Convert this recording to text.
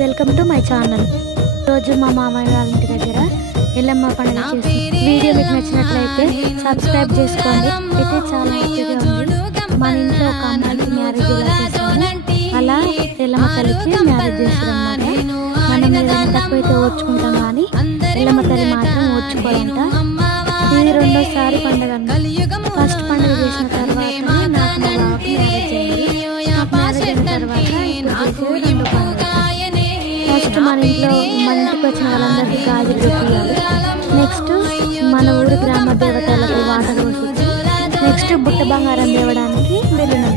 Welcome to my channel. రోజు మా మామయ్య వాళ్ళ ఇంటి దగ్గర ఎల్లమ్మ పండుగ చేసి వీడియో మీకు నచ్చినట్లయితే సబ్స్క్రైబ్ చేసుకోండి. అయితే చాలా హ్యాపీగా ఉంది. మన ఇంట్లో ఒక అమ్మాయికి మ్యారేజ్ ఎలా చేస్తాము అలా ఎల్లమ్మ తల్లికి మ్యారేజ్ చేస్తారన్నమాట. మనం ఏదైనా తక్కువైతే ఓర్చుకుంటాం కానీ ఎల్లమ్మ తల్లి మాత్రం ఓర్చుకోవాలంట. ఇది రెండోసారి పండుగ. ఫస్ట్ పండుగ చేసిన తర్వాత నాకు మా బావకి మ్యారేజ్ అయ్యింది. మ్యారేజ్ అయిన తర్వాత ఇప్పుడు చేసేది రెండో పండుగ. ఫస్ట్ మన ఇంటికి వచ్చిన వాళ్ళందరికీ గాజులు పెట్టాలి. నెక్స్ట్ మన ఊరు గ్రామ దేవతలకు వాటర్ పోసి నెక్స్ట్ బుట్ట బంగారం తేవడానికి వెళ్ళినాం.